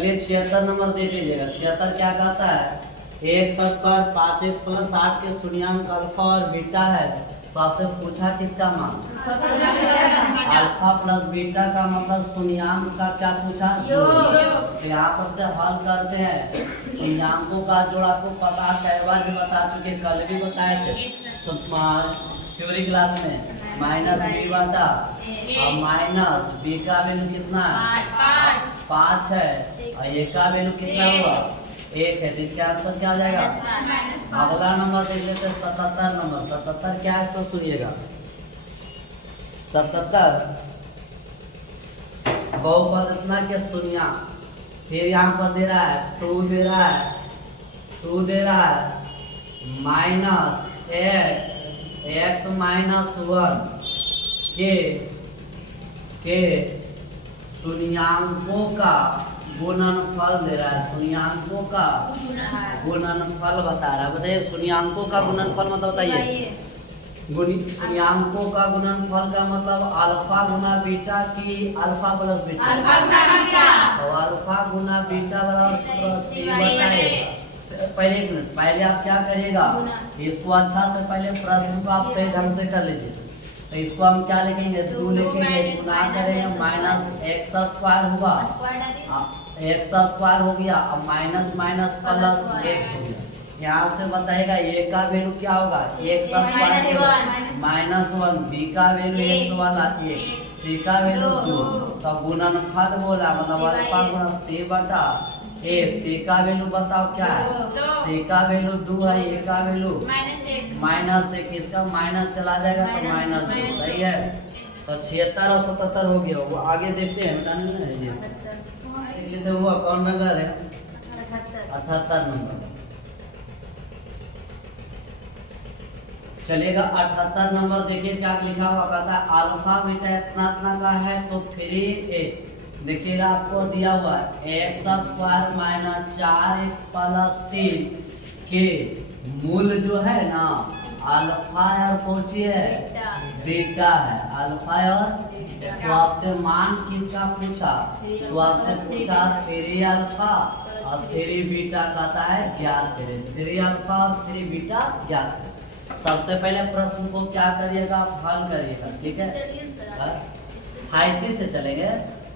चलिए 76 नंबर देख लीजिएगा। 76 क्या कहता है, एक्स स्क्वायर 5x प्लस 8 के शून्यांक अल्फा और बीटा है। तो आपसे पूछा किसका मान, अल्फा प्लस बीटा का मतलब शून्यांक का क्या पूछा, तो यहाँ पर से हल करते हैं। शून्यांकों का जोड़ आपको पता कई बार भी बता चुके, कल भी बताए थे थ्योरी क्लास में। माइनस बी बटा और माइनस बी का वैल्यू कितना है, 5 है, और ए का वैल्यू कितना हुआ, 1 है। तो इसका आंसर क्या आ जाएगा। अगला नंबर देख लेते हैं 77 नंबर। 77 क्या है इसको सुनिएगा। 77 बहुपद इतना के शून्यांक, फिर यहाँ पर दे रहा है 2 दे रहा है, 2 दे रहा है माइनस x माइनस 1 के शून्यांकों का गुणनफल दे रहा है। शून्यांकों का गुणनफल बता रहा है। बताइए शून्यांकों का गुणनफल मतलब बताइए। शून्यांकों का गुणनफल का मतलब अल्फा गुना बीटा की अल्फा प्लस बीटा, तो अल्फा गुना बीटा बराबर c बटा a। पहले एक मिनट, पहले आप क्या करिएगा, इसको अच्छा से पहले प्रश्न को आप सही ढंग से कर लीजिए। तो इसको हम क्या लिखेंगे, 2 लिखेंगे, गुना करेंगे माइनस एक्स स्क्वायर हुआ, एक्स स्क्वायर हो गया, अब माइनस माइनस प्लस एक्स हो गया। यहाँ से बताएगा ए का वैल्यू क्या होगा, एक्स स्क्वायर माइनस 1, बी का वैल्यू एक्स वाला 1, सी का वैल्यू 2। तो गुणनफल बोला मतलब अल्फा गुना सी बटा ए। सी का वैल्यू बताओ क्या है, सी का वैल्यू 2 है, ए का वैल्यू -1। इसका माइनस चला जाएगा तो -2, सही है। तो 76 और 77 हो गया। वो आगे देखते हैं, मिटाने में नहीं है, देख लेते हुआ कौन नंबर है, 78 नंबर। चलेगा 78 नंबर देखिए क्या लिखा हुआ, कहता है अल्फा बीटा इतना इतना का है तो 3a। देखिएगा आपको दिया हुआ है x square minus 4x plus 3 के मूल जो है ना अल्फा और कोची है, बीटा है, अल्फा और। तो आपसे मान किसका पूछा, तो आपसे पूछा 3 अल्फा और 3 बीटा कहता है ज्ञात करें। 3 अल्फा और 3 बीटा ज्ञात करें। सबसे पहले प्रश्न को क्या करिएगा, आप हल करिएगा, ठीक है। ऐसे से चलेंगे।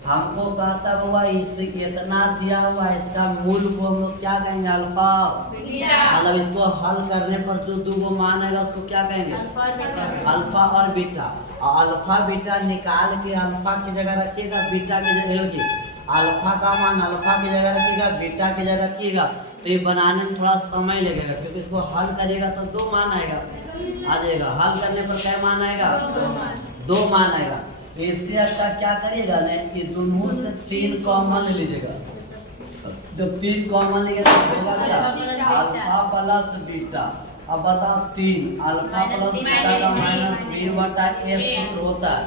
हमको कहता हुआ इससे इतना दिया हुआ, इसका मूल को हम लोग क्या कहेंगे, अल्फा। मतलब इसको हल करने पर जो दो मान आएगा उसको क्या कहेंगे, अल्फा और बीटा। अल्फा बीटा निकाल के अल्फा की जगह रखिएगा, बीटा की जगह रखिए। अल्फा का मान अल्फा की जगह रखिएगा, बीटा की जगह रखिएगा। तो ये बनाने में थोड़ा समय लगेगा, क्योंकि इसको हल करिएगा तो 2 मान आएगा, आ जाएगा। हल करने पर क्या मान आएगा, 2 मान आएगा। इससे अच्छा क्या करिएगा ना कि दोनों से 3 कॉमन ले लीजिएगा। जब 3 कॉमन लेंगे तो होगा क्या, अल्फा प्लस बीटा। अब बताओ 3 अल्फा प्लस बीटा का माइनस b बटा a सूत्र होता है।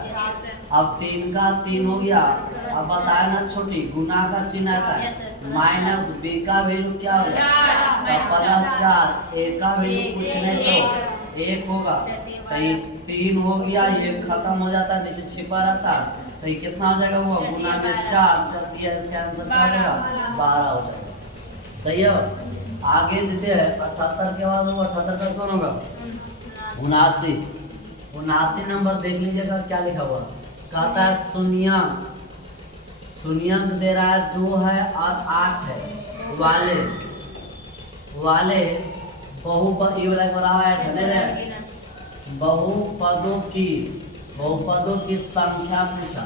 अब 3 का 3 हो गया। अब बताया ना छोटी गुना का चिन्ह आता है, माइनस b का वैल्यू क्या होगा, प्लस 4, a का वैल्यू कुछ नहीं तो 1 होगा। तो ये 3 हो गया, ये खत्म हो जाता है, नीचे छिपा रहता। तो ये कितना हो जाएगा, वो गुना में 4 चलती है, इसका आंसर क्या हो जाएगा, 12 हो जाएगा। सही है। आगे देते हैं 78 के बाद वो 78 का कौन होगा, 79 नंबर देख लीजिएगा क्या लिखा हुआ। कहता है शून्यांक दे रहा है 2 है और 8 है वाले बहुपद बहुपदों की संख्या पूछा।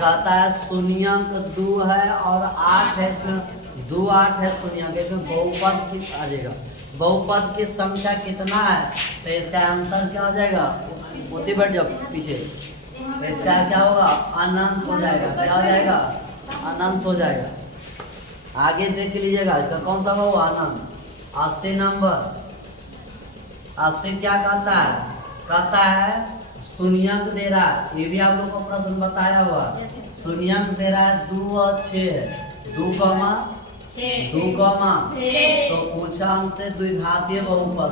कहता है शून्यांक 2 है और 8 है, इसमें 2 8 है शून्यांक, इसमें बहुपद की आ जाएगा। बहुपद की संख्या कितना है, तो इसका आंसर क्या हो जाएगा, मोती बैठ जाओ पीछे। इसका क्या होगा, अनंत हो जाएगा। क्या हो जाएगा, अनंत हो जाएगा। आगे देख लीजिएगा इसका कौन सा होगा, अनंत। 80 नंबर। 80 क्या कहता है शून्यांक दे रहा है, ये भी आप लोग को प्रश्न बताया हुआ। शून्यांक दे रहा है 2 और 6 है, 2 कमा 6। तो पूछा हमसे द्विघातीय बहुपद,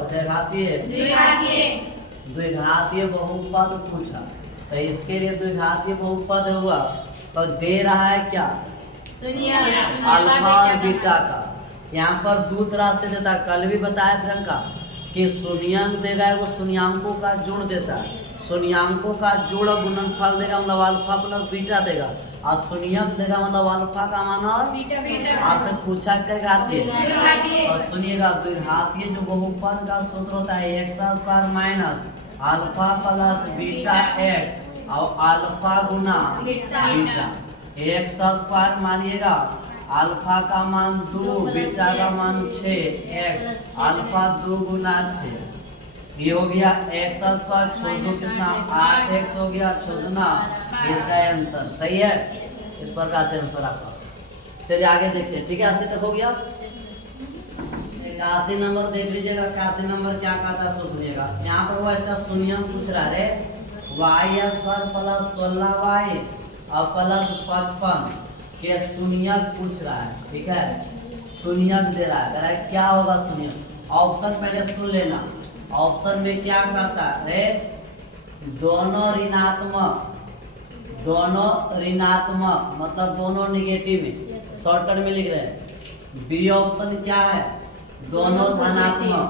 द्विघातीय बहुपद पूछा। तो इसके लिए द्विघातीय बहुपद हुआ तो दे रहा है क्या, अल्फा और बीटा का। यहाँ पर दो तरह से देता है, कल भी बताया प्रियंका कि शून्यंक देगा वो शून्यांकों का जोड़ देता है, शून्यांकों का जोड़ गुणनफल देगा मतलब अल्फा प्लस बीटा देगा, और शून्यंक देगा मतलब अल्फा का मान और बीटा। आपसे पूछा क्या घातीय, और सुनिएगा द्विघातीय जो बहुपद का सूत्र होता है x square minus alpha plus beta x और अल्फा गुना बीटा। एक्स स्क्वायर मानिएगा अल्फा का मान 2 बीटा का मान 6 एक्स अल्फा 2 गुना 6 ये हो गया एक्स स्क्वायर छोड़ दो कितना 8 एक्स हो गया छोड़ना इसका आंसर सही है। इस प्रकार से आंसर आपका। चलिए आगे देखिए ठीक है 80 तक हो गया। 81 नंबर देख लीजिएगा। 81 नंबर क्या कहता है सो सुनिएगा। यहाँ पर वो इसका शून्यंक पूछ रहा है वाई स्क्वायर प्लस 16y और प्लस 55 के शून्यक पूछ रहा है ठीक है। शून्यक दे रहा है, कह रहा है क्या होगा शून्यक। ऑप्शन पहले सुन लेना। ऑप्शन में क्या कहता है दोनों ऋणात्मक मतलब दोनों निगेटिव में शॉर्टकट में लिख रहे हैं। बी ऑप्शन क्या है दोनों धनात्मक,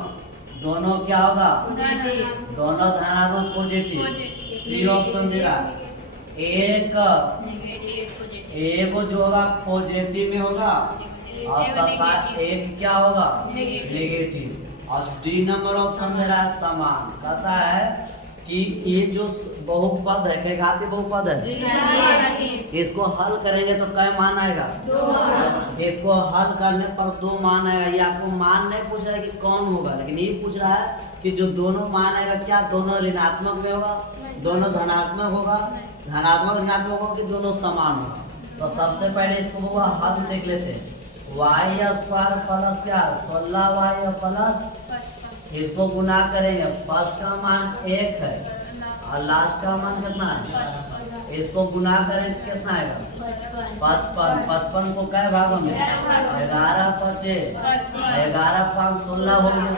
दोनों क्या होगा दोनों धनात्मक पॉजिटिव। सी ऑप्शन दे रहा है एक जो होगा पॉजिटिव में होगा और तथा एक क्या होगा नेगेटिव। और डी नंबर ऑप्शन दे रहा है समान। कहता है कि ये जो बहुपद है क्या घातीय बहुपद है इसको हल करेंगे तो क्या मान आएगा 2। इसको हल करने पर 2 मान आएगा। ये आपको मान नहीं पूछ रहा है कि कौन होगा, लेकिन ये पूछ रहा है कि जो दोनों मान आएगा क्या दोनों ऋणात्मक में होगा दोनों धनात्मक होगा धनात्मक ऋणात्मक होगा कि दोनों समान होगा। तो सबसे पहले इसको वो हल देख लेते हैं। वाई स्क्वायर प्लस क्या 16y प्लस इसको गुना करेंगे। फर्स्ट का मान 1 है और लास्ट का मान कितना है इसको गुना करेंगे कितना आएगा 55। 55 को कै भागों में 11 5 11 5 16 हो गया।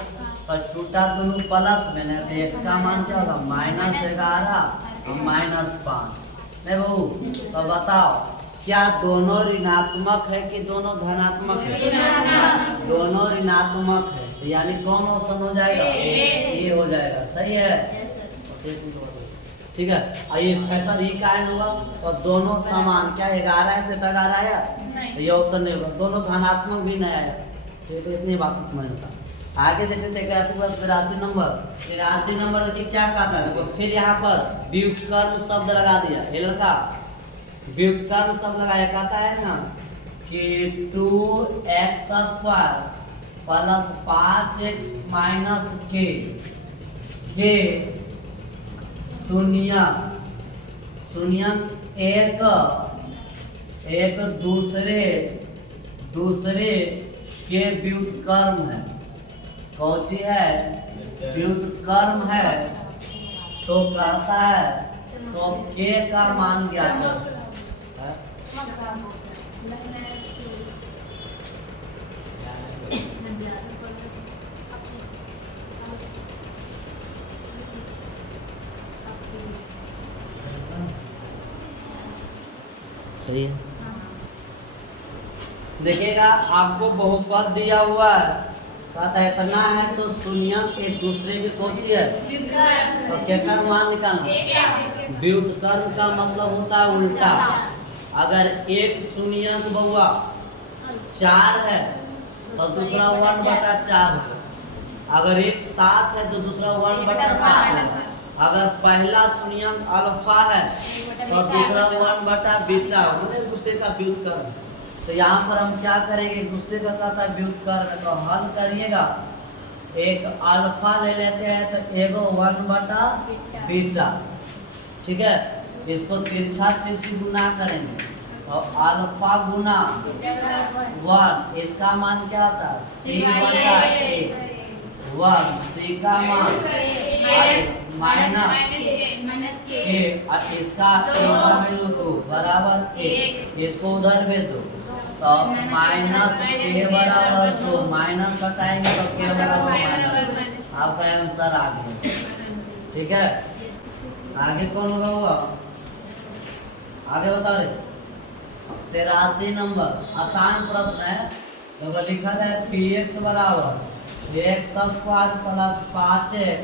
तो टूटा दोनों प्लस में नहीं तो x का मान क्या होगा -11 और -5 नहीं बहू। तो बताओ क्या दोनों ऋणात्मक है कि दोनों धनात्मक है दोनों ऋणात्मक है तो यानी कौन ऑप्शन हो जाएगा ये हो जाएगा सही है ठीक है। आइए ऐसा ही कारण हुआ तो दोनों समान क्या 11 है तो 11 आया तो ये ऑप्शन नहीं होगा। दोनों धनात्मक भी नहीं आया तो इतनी बात समझ में। आगे देखते थे 82 नंबर। 83 नंबर देखिए क्या कहता है देखो फिर यहाँ पर व्युत्क्रम शब्द लगा दिया। ये लड़का व्युत्क्रम शब्द लगाया कहता है ना कि 2x square plus 5x minus के शून्यक एक दूसरे के व्युत्क्रम है। कौन सी है व्युत्क्रम है तो करता है तो के का मान ज्ञात है। सही है। देखिएगा आपको बहुपद दिया हुआ है कहता है इतना है तो शून्यक एक दूसरे की कौन सी है तो क्या का मान निकालना। व्युत्क्रम का मतलब होता है उल्टा। अगर एक शून्यक बहुआ 4 है तो दूसरा 1/4 है। अगर एक 7 है तो दूसरा 1/7 है। अगर पहला शून्यक अल्फा है तो दूसरा 1/बीटा एक दूसरे का व्युत्क्रम। तो यहाँ पर हम क्या करेंगे एक दूसरे का कहता है व्युत्क्रम तो हल करिएगा। एक अल्फा ले लेते हैं तो एगो 1/बीटा ठीक है। इसको तिरछा तिरछी गुना करेंगे और अल्फा गुना 1 इसका मान क्या आता है c/a 1 c का मान माइनस के और इसका वैल्यू 2 बराबर 1 इसको उधर भेज दो तो माइनस के बराबर 2 माइनस हटाएंगे तो के बराबर माइनस। आपका आंसर आ गया ठीक है। आगे कौन होगा हुआ आगे बता रहे 83 नंबर आसान प्रश्न है। तो लिखा है पी एक्स बराबर एक्स स्क्वायर प्लस 5x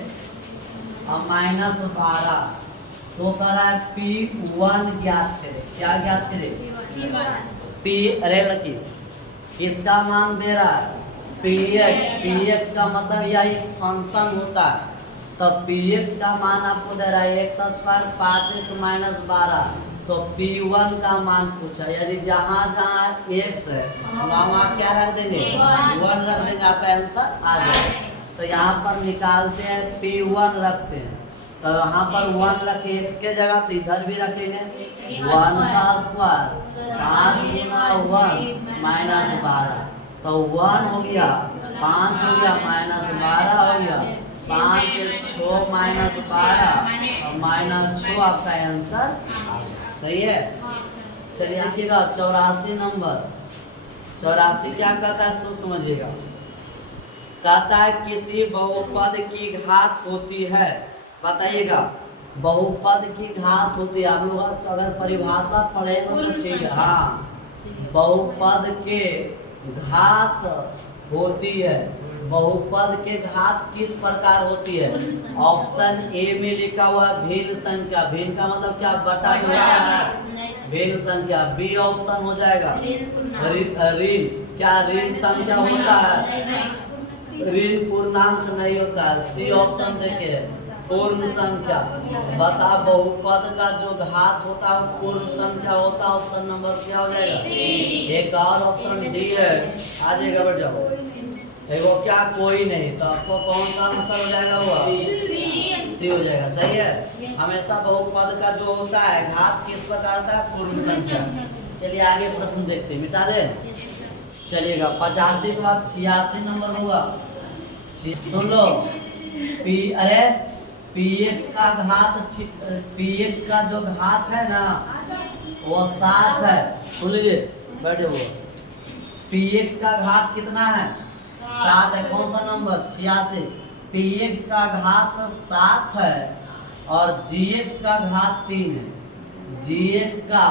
और माइनस 12। तो कह रहा है P1 ज्ञात करें। क्या ज्ञात करें? P अरे लड़की किसका मान दे रहा है? Px का मतलब यह एक फंक्शन होता है। तो Px का मान आपको दे रहा है एक्स स्क्वायर 5x माइनस 12। तो P1 का मान पूछा, यदि जहाँ जहाँ x है वहाँ क्या रख देंगे? 1 रख देंगे, आपका आंसर आ जाएगा। तो यहाँ पर निकालते हैं P1 रखते हैं। तो यहाँ पर 1 रखे x के जगह, तो इधर भी रखेंगे 1 का स्क्वायर 5 गुना 1 माइनस 12। तो 1 हो गया, 5 हो गया, माइनस 12 हो गया, 5 6 माइनस 12 और माइनस 6 आपका आंसर सही है। चलिए देखिएगा 84 नंबर। 84 क्या कहता है सो समझिएगा। कहता है किसी बहुपद की घात होती है। बताइएगा बहुपद की घात होती है। आप लोग अगर परिभाषा पढ़ेगा तो ठीक है। हाँ, बहुपद के घात होती है। बहुपद के घात किस प्रकार होती है? ऑप्शन ए में लिखा हुआ भिन्न संख्या। भिन्न का मतलब क्या? बटा में होता है भिन्न संख्या। बी ऑप्शन हो जाएगा ऋण। क्या ऋण संख्या होता है? ऋण पूर्णांक नहीं होता है। सी ऑप्शन देखिए पूर्ण संख्या। बता बहुपद का जो घात होता है पूर्ण संख्या होता है। ऑप्शन नंबर क्या हो जाएगा? एक और ऑप्शन डी है। आ जाएगा, बैठ जाओ। देखो क्या कोई नहीं, तो आपको कौन सा आंसर हो जाएगा? हुआ सी हो जाएगा। सही है। हमेशा बहुपद का जो होता है घात किस प्रकार होता है? पूर्ण संख्या। चलिए आगे प्रश्न देखते हैं। मिटा दे चलिएगा। 85 के बाद 86 नंबर होगा। सुन लो Px का घात, Px का जो घात है ना वो 7 है। सुन लीजिए, बैठे वो Px का घात कितना है? 7 है। कौन सा नंबर? 86। Px का घात 7 है और Gx का घात 3 है। Gx का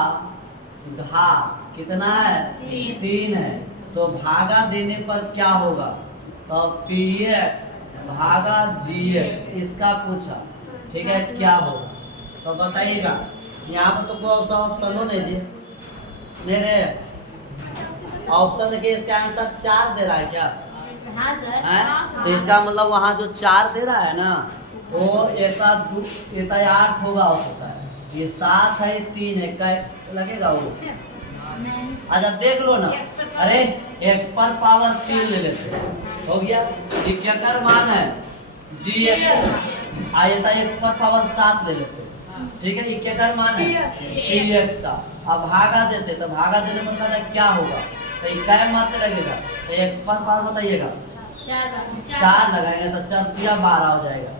घात कितना है? 3 है। तो भागा देने पर क्या होगा? तो Px भागा Gx इसका पूछा, ठीक है, क्या होगा? तो बताइएगा। यहाँ पर तो कोई ऑप्शन हो नहीं दिए, नहीं रे ऑप्शन देखिए। इसका आंसर 4 दे रहा है क्या? हाँ सर। तो इसका मतलब वहाँ जो 4 दे रहा है ना वो एता 8 होगा हो सकता है। ये 7 है, 3 है, क्या लगेगा वो? अच्छा देख लो ना। अरे x पर पावर 3 ले लेते हो गया। ये क्या कर मान है? Gx आयता x पर पावर 7 ले लेते, ठीक है। ये क्या कर मान है? Px का। अब भागा देते, तो भागा देने पर कहता है क्या होगा? तो ये क्या मात्र लगेगा? तो x पर पावर बताइएगा 4 लगाएंगे तो 4 3 12 हो जाएगा।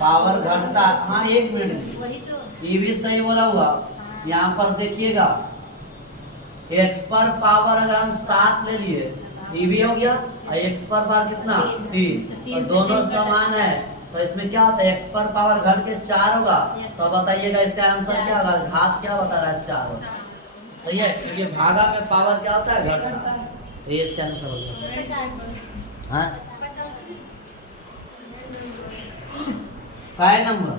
पावर घटता। हाँ 1 मिनट, ये भी सही बोला हुआ। यहाँ पर देखिएगा x पर पावर अगर हम 7 ले लिए, ये भी हो गया, और x पर पावर कितना? 3, और दोनों समान है। तो इसमें क्या होता है? x पर पावर घट के 4 होगा। तो बताइएगा इसका आंसर क्या होगा? घात क्या बता रहा है? 4 होगा। सही है, क्योंकि भागा में पावर क्या होता है? घटता। तो ये इसका आंसर हो गया। हाँ काय नंबर?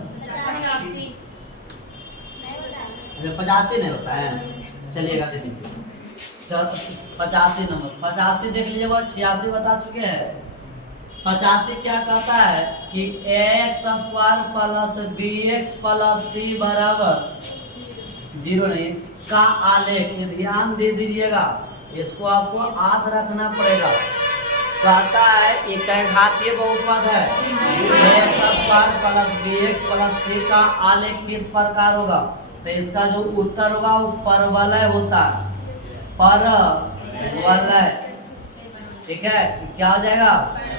85 नहीं होता है। चलिएगा देखिए 85 नंबर। 85 देख लीजिएगा। 86 बता चुके हैं। 85 क्या कहता है कि x square plus b x plus c बराबर 0 नहीं का आलेख। ध्यान दे दीजिएगा, इसको आपको याद रखना पड़ेगा। कहता है एक घातीय बहुपद है x square plus b x plus c का आलेख किस प्रकार होगा? तो इसका जो उत्तर होगा वो परवलय होता है। परवलय, ठीक है। क्या हो जाएगा?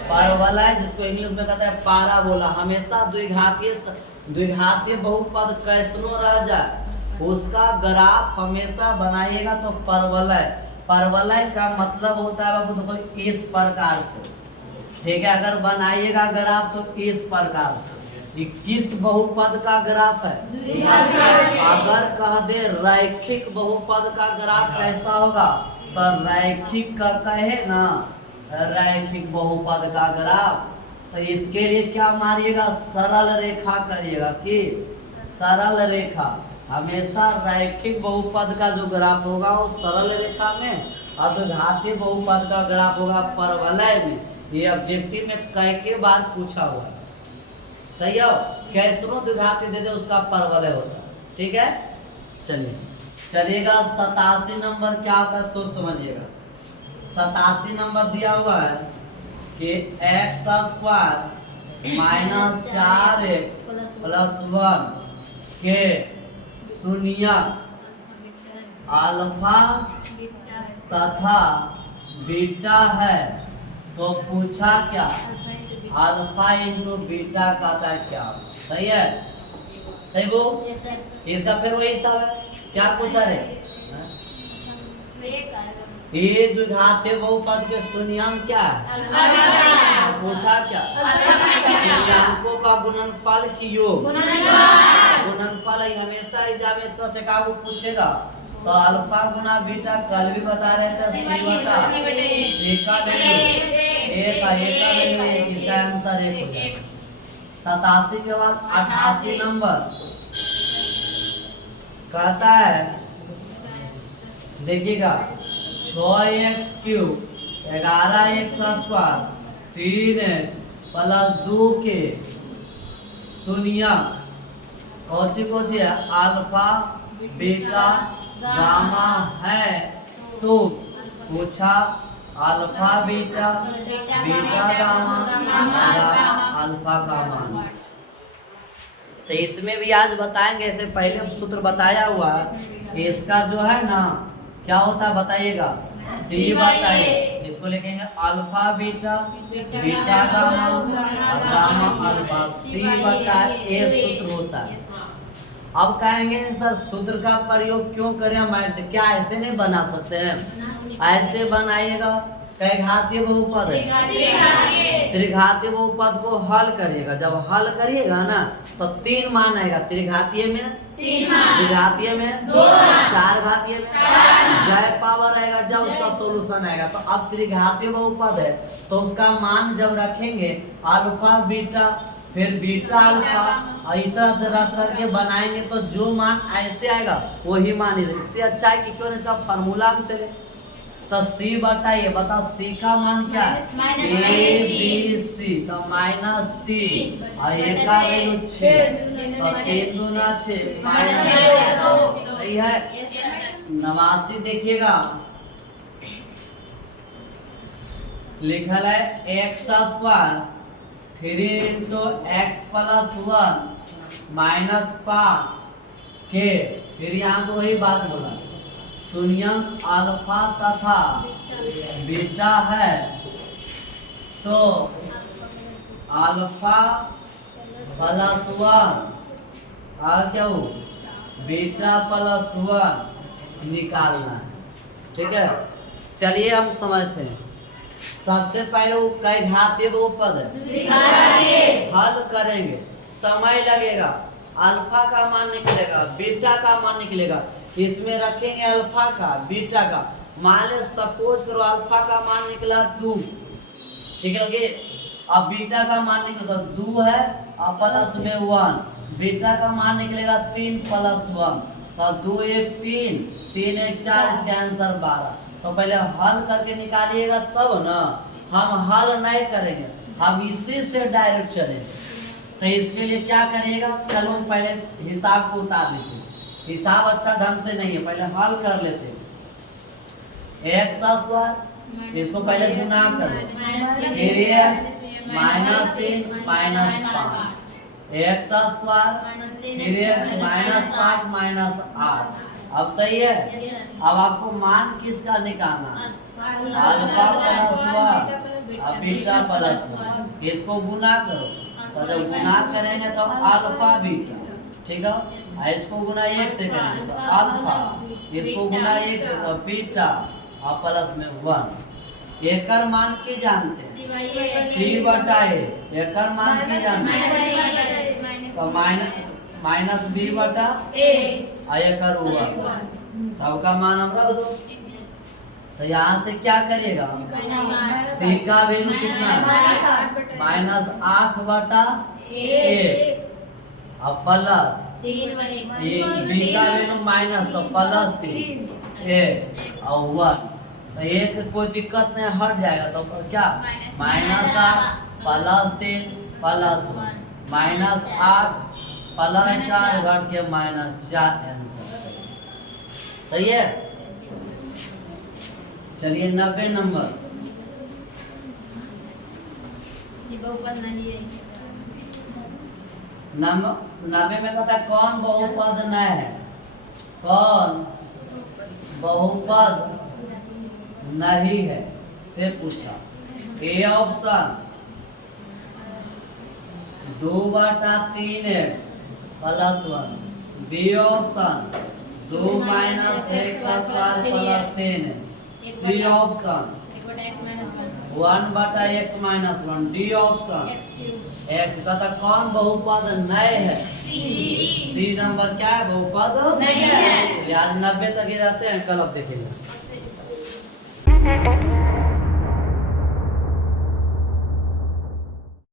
परवलय, जिसको इंग्लिश में कहते हैं पाराबोला। हमेशा द्विघातीय बहुपद कैसनो रह जाए उसका ग्राफ हमेशा बनाइएगा तो परवलय। परवलय का मतलब होता है बाबू देखो इस प्रकार से, ठीक है। अगर बनाइएगा ग्राफ तो इस प्रकार से, ये किस बहुपद का ग्राफ है? अगर कह दे रैखिक बहुपद का ग्राफ कैसा होगा तो रैखिक का कहे ना, रैखिक बहुपद का ग्राफ, तो इसके लिए क्या मारिएगा? सरल रेखा करिएगा कि सरल रेखा। हमेशा रैखिक बहुपद का जो ग्राफ होगा वो सरल रेखा में, और जो घातीय बहुपद का ग्राफ होगा परवलय में। ये ऑब्जेक्टिव में कई बार पूछा हुआ है, सही है। कैसरों द्विघाती दे दे उसका परवलय होता है, ठीक है। चलिए चलिएगा 87 नंबर क्या होता है सोच समझिएगा। 87 नंबर दिया हुआ है कि x square minus 4x plus 1 के शून्यक अल्फा तथा बीटा है, तो पूछा क्या? अल्फा इंटू बीटा का था क्या? सही है, सही वो इसका फिर वही हिसाब है। क्या पूछा रे? ये द्विघातीय बहुपद के शून्यांक क्या है? पूछा क्या? शून्यांकों का गुणनफल की योग, गुणनफल हमेशा एग्जाम में तो से का वो पूछेगा। तो अल्फा गुना बीटा कल भी बता रहे थे, सी बटा सी का वैल्यू एक वैल्यू एक, इसका आंसर एक हो जाएगा। 87 के बाद 88 नंबर कहता है, देखिएगा 6x cube 11x square 3x plus 2 के शून्यक कौची कौची है? अल्फा बीटा गामा है, तो पूछा alpha beta beta gamma alpha का मान। तो इसमें भी आज बताएंगे, ऐसे पहले सूत्र बताया हुआ इसका जो है ना क्या होता है बताइएगा? सी बटा ए, इसको लिखेंगे अल्फा बीटा बीटा गामा और गामा अल्फा, सी बटा ए सूत्र होता है। अब कहेंगे सर सूत्र का प्रयोग क्यों करें, क्या ऐसे नहीं बना सकते हैं? ऐसे बनाइएगा। कई घातीय बहुपद है, त्रिघातीय बहुपद को हल करिएगा। जब हल करिएगा ना तो 3 मान आएगा। त्रिघातीय में 3 मान, द्विघातीय में 2 मान, 4 घातीय में 4, जय पावर आएगा जब उसका सोल्यूशन आएगा। तो अब त्रिघातीय बहुपद है तो उसका मान जब रखेंगे अल्फा बीटा फिर बीटा अल्फा और इस तरह से रख करके बनाएंगे तो जो मान ऐसे आएगा वही मान ही। इससे अच्छा है कि क्यों इसका फार्मूला में चले। तो सी बताइए, बताओ सी का मान क्या है? ए बी सी, तो -3 और ए का वैल्यू 6, तो 3 दूना 6 -2, सही है। 89 देखिएगा लिखल है x square 3 into x plus 1 minus 5 के, फिर यहाँ पर वही बात बोला शून्यक अल्फा तथा बीटा है, तो अल्फा प्लस 1 और क्या हो बीटा प्लस 1 निकालना है, ठीक है। चलिए हम समझते हैं। सबसे पहले वो कई घातीय बहुपद है, हल करेंगे समय लगेगा। अल्फा का मान निकलेगा, बीटा का मान निकलेगा, इसमें रखेंगे अल्फा का बीटा का। मान ले सपोज करो अल्फा का मान निकला 2, ठीक है। अब बीटा का मान निकलेगा 2 है और प्लस में 1, बीटा का मान निकलेगा 3 प्लस 1, तो 2 1 3 3 1 4, इसका आंसर 12। तो पहले हल करके निकालिएगा तब ना, हम हल नहीं करेंगे, हम इसी से डायरेक्ट चलेंगे। तो इसके लिए क्या करिएगा, चलो पहले हिसाब को उतार लीजिए। हिसाब अच्छा ढंग से नहीं है, पहले हल कर लेते हैं। एक्स स्क्वायर इसको पहले गुना करो, फिर x minus 3 minus 5, x square फिर एक्स माइनस 5 माइनस 8। अब सही है। अब आपको मान किसका निकालना? अल्फा प्लस 1 और बीटा प्लस 1, इसको गुना करो। तो जब गुना करेंगे तो अल्फा बीटा, ठीक है। इसको गुना 1 से करेंगे तो अल्फा, इसको गुना 1 से तो बीटा और प्लस में 1। एकर मान की जानते हैं? सी बटा ए। एकर मान की जानते हैं? तो माइनस बी बटा आया करो सबका मान हम रख दो। तो यहाँ से क्या करिएगा, सी का वैल्यू कितना है -8 बटा 1 और प्लस बी का वैल्यू माइनस तो +3 और 1। तो एक कोई दिक्कत नहीं, हट जाएगा तो क्या -8 +3 +1 -8 +4 घट के -4 आंसर सही है। चलिए 90 नंबर नंबर 90 में कहता है कौन बहुपद नहीं है, कौन बहुपद नहीं है से पूछा। A option 2/3x +1, B option 2 - x² + 10, C option 1/x - 1, D option x। कहता कौन बहुपद नहीं है, सी नंबर क्या है, बहुपद नहीं है। आज 90 तक ही रहते हैं, कल अब देखेंगे।